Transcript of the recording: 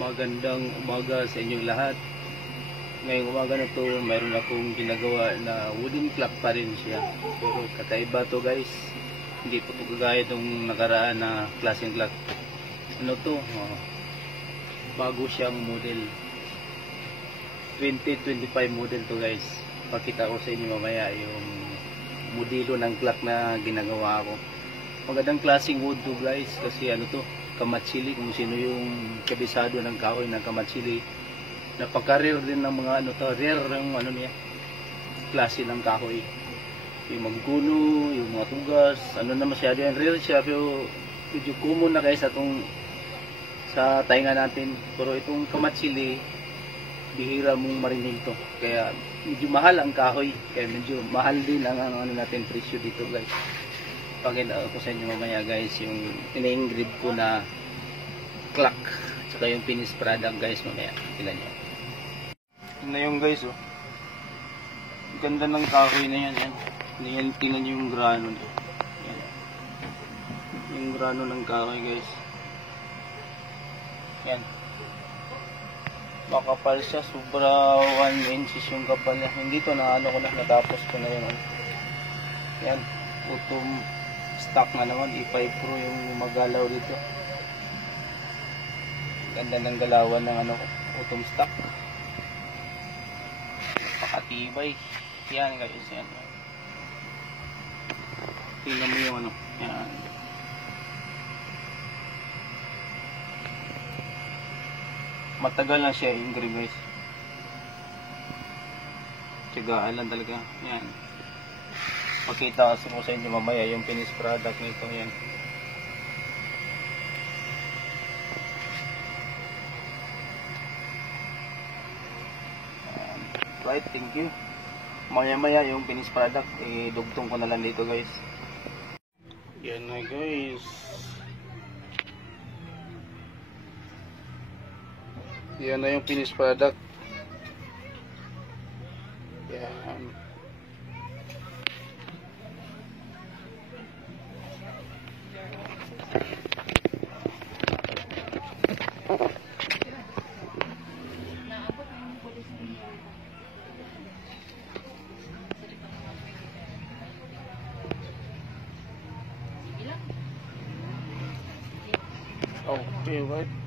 Magandang umaga sa inyong lahat. Ngayong umaga na to, mayroon akong ginagawa na wooden clock pa rin siya. Pero kakaiba to guys. Hindi po ito kagaya itong nakaraan na klaseng clock. Ano to? Bago siyang model. 2025 model to guys. Pakita ko sa inyo mamaya yung modelo ng clock na ginagawa ko. Magandang klaseng wood to guys. Kasi ano to? Kamatsili, kung sino yung kabisado ng kahoy ng kamatsili. Napaka-rare din ng mga ano to, rare ng ano niya, klase ng kahoy. Yung magguno, yung mga tugas, ano na masyado yan, rare siya, pero medyo common na guys sa tainga natin. Pero itong kamatsili, bihira mong marinig to. Kaya medyo mahal ang kahoy, kaya medyo mahal din ang ano natin presyo dito guys. Pakita ko sa inyo mamaya guys yung ina-engrave ko na clock tsaka yung finished product guys mamaya. Tingnan nyo. Yun na yung guys oh. Ganda ng kahoy na yan. Tingnan nyo yung grano. Yan. Yung grano ng kahoy guys. Yan. Makapal siya. Sobra 1 inches yung kapal niya. Hindi to na ano ko na. Natapos ko na yun. Yan. Utom stock na naman, E5 Pro yung magalaw dito. Ganda ng galawan ng ano, utom stock. Pakatibay. Yan guys, yan. Tingnan mo yung ano, yan. Matagal na siya engrave guys. Tiyagaan lang talaga. Yan. Pakita ko sa inyo mamaya yung finished product nito. Yan. Right, thank you. Maya yung finished product idugtong ko na lang dito guys. Yan na guys. Yan na yung finished product. Yan. Okay, right.